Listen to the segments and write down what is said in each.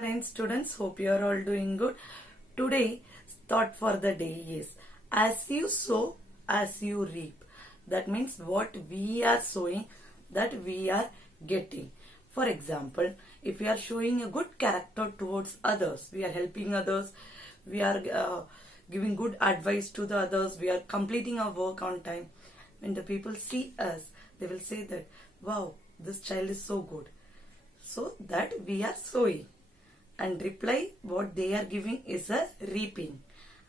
And students, hope you are all doing good. Today, thought for the day is as you sow, as you reap. That means what we are sowing, that we are getting. For example, if we are showing a good character towards others, we are helping others, we are giving good advice to the others, we are completing our work on time. When the people see us, they will say that, wow, this child is so good. So that we are sowing. And reply what they are giving is a reaping.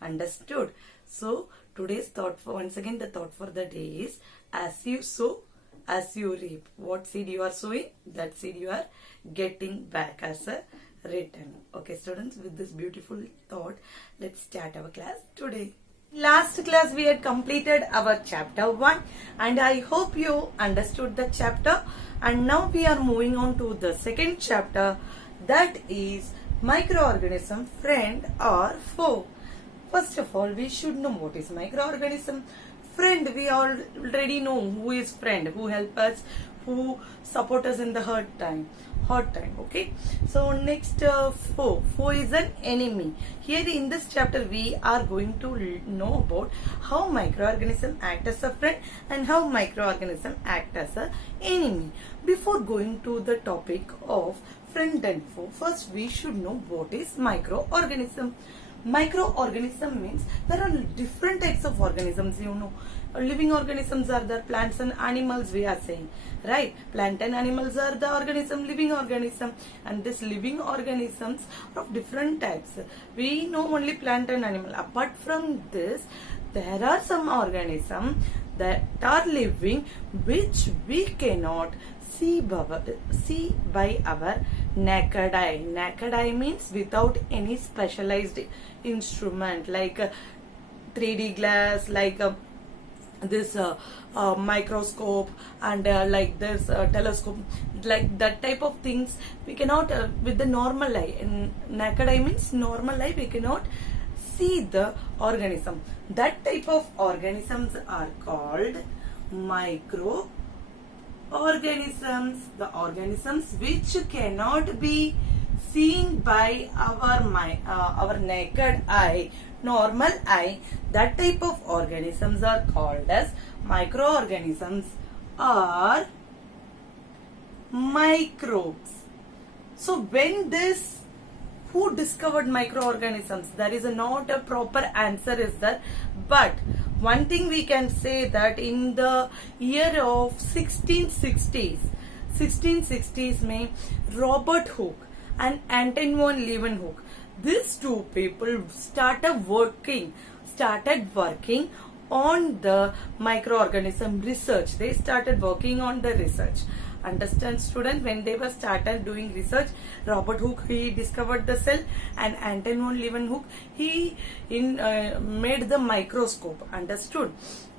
Understood? So today's thought for once again the thought for the day is as you sow, as you reap. What seed you are sowing, that seed you are getting back as a return. Okay students, with this beautiful thought, let's start our class today. Last class we had completed our chapter 1 and I hope you understood the chapter, and now we are moving on to the second chapter, that is microorganism, friend or foe. First of all, we should know what is microorganism. Friend, we already know who is friend, who help us, who support us in the hard time. Okay, so next foe. Foe is an enemy. Here in this chapter we are going to know about how microorganism act as a friend and how microorganism act as an enemy. Before going to the topic of friend and foe, first we should know what is microorganism. Microorganism means there are different types of organisms, you know. Living organisms are the plants and animals, we are saying, right? Plant and animals are the organism, living organism, and these living organisms are of different types. We know only plant and animal. Apart from this, there are some organisms that are living which we cannot see by our naked eye. Naked eye means without any specialized instrument like 3D glass, like this microscope and like this telescope, like that type of things we cannot with the normal eye. In naked eye means normal eye, we cannot see the organism. That type of organisms are called microorganisms. The organisms which cannot be seen by our naked eye, normal eye, that type of organisms are called as microorganisms or microbes. So when this, who discovered microorganisms, there is not a proper answer is there, but one thing we can say that in the year of 1660s में Robert Hooke and Anton von Leeuwenhoek, these two people started working on the microorganism research. They started working on the research. Understand student, when they were started doing research, Robert Hooke, he discovered the cell, and Anton von Leeuwenhoek, he made the microscope. Understood?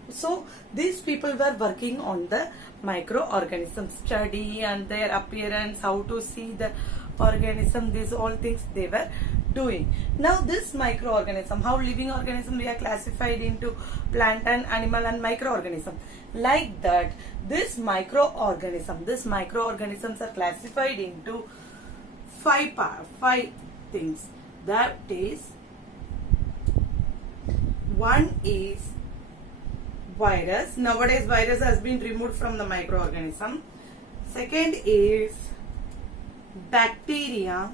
So these people were working on the microorganism study and their appearance, how to see the organism, these all things they were doing. Now this microorganism, how living organism we are classified into plant and animal and microorganism. Like that, these microorganisms are classified into five things. That is, one is virus. Nowadays virus has been removed from the microorganism. Second is bacteria.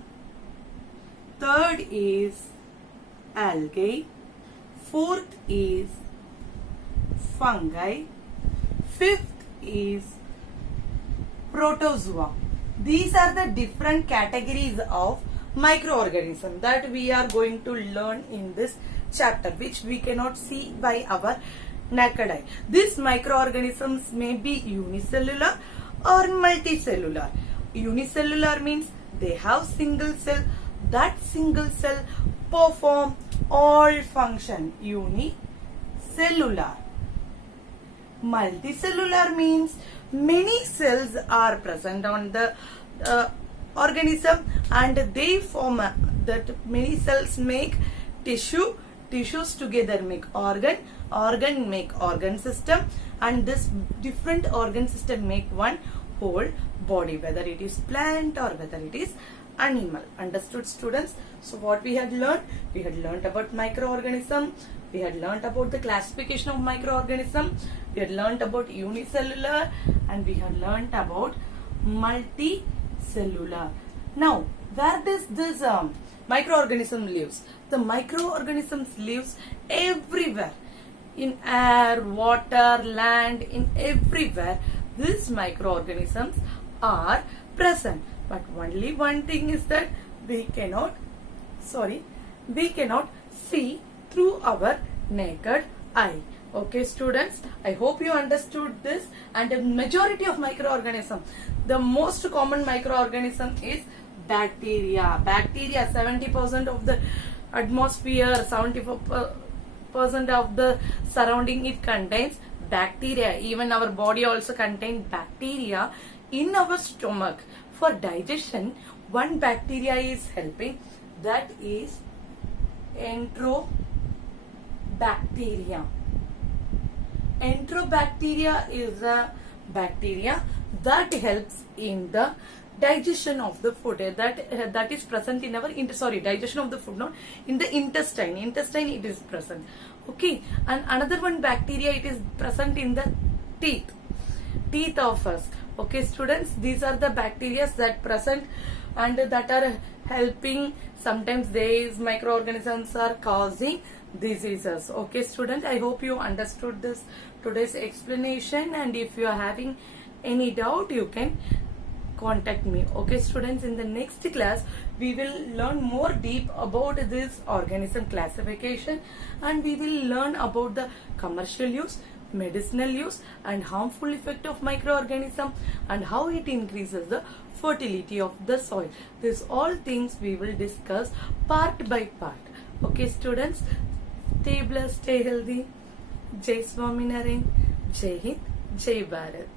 Third is algae. Fourth is fungi. Fifth is protozoa. These are the different categories of microorganisms that we are going to learn in this chapter, which we cannot see by our naked eye. These microorganisms may be unicellular or multicellular. Unicellular means they have single cell. That single cell perform all function. Unicellular. Multicellular means many cells are present on the organism and they form that many cells make tissues together make organ make organ system, and this different organ system make one whole body, whether it is plant or whether it is animal. Understood, students? So what we had learned? We had learned about microorganism. We had learned about the classification of microorganism. We had learned about unicellular, and we had learned about multicellular. Now, where does this microorganism lives? The microorganisms lives everywhere. In air, water, land, in everywhere. These microorganisms are present. But only one thing is that we cannot see through our naked eye. Okay, students, I hope you understood this. And the majority of microorganism, the most common microorganism is bacteria. Bacteria, 70% of the atmosphere, 74% of the surrounding, it contains bacteria. Even our body also contains bacteria. In our stomach, for digestion, one bacteria is helping, that is Enterobacteria. Enterobacteria is a bacteria that helps in the digestion of the food. That is present in our digestion of the food, not in the intestine. Intestine it is present. Okay, and another one bacteria, it is present in the teeth of us. Okay, students, these are the bacteria that present and that are helping. Sometimes these microorganisms are causing diseases. Okay, students, I hope you understood this today's explanation, and if you are having any doubt, you can contact me. Okay, students, in the next class we will learn more deep about this organism classification, and we will learn about the commercial use, medicinal use, and harmful effect of microorganism, and how it increases the fertility of the soil. These all things we will discuss part by part. Okay, students, stay blessed, stay healthy. Jai Swaminarayan, Jai Hind, Jai Bharat.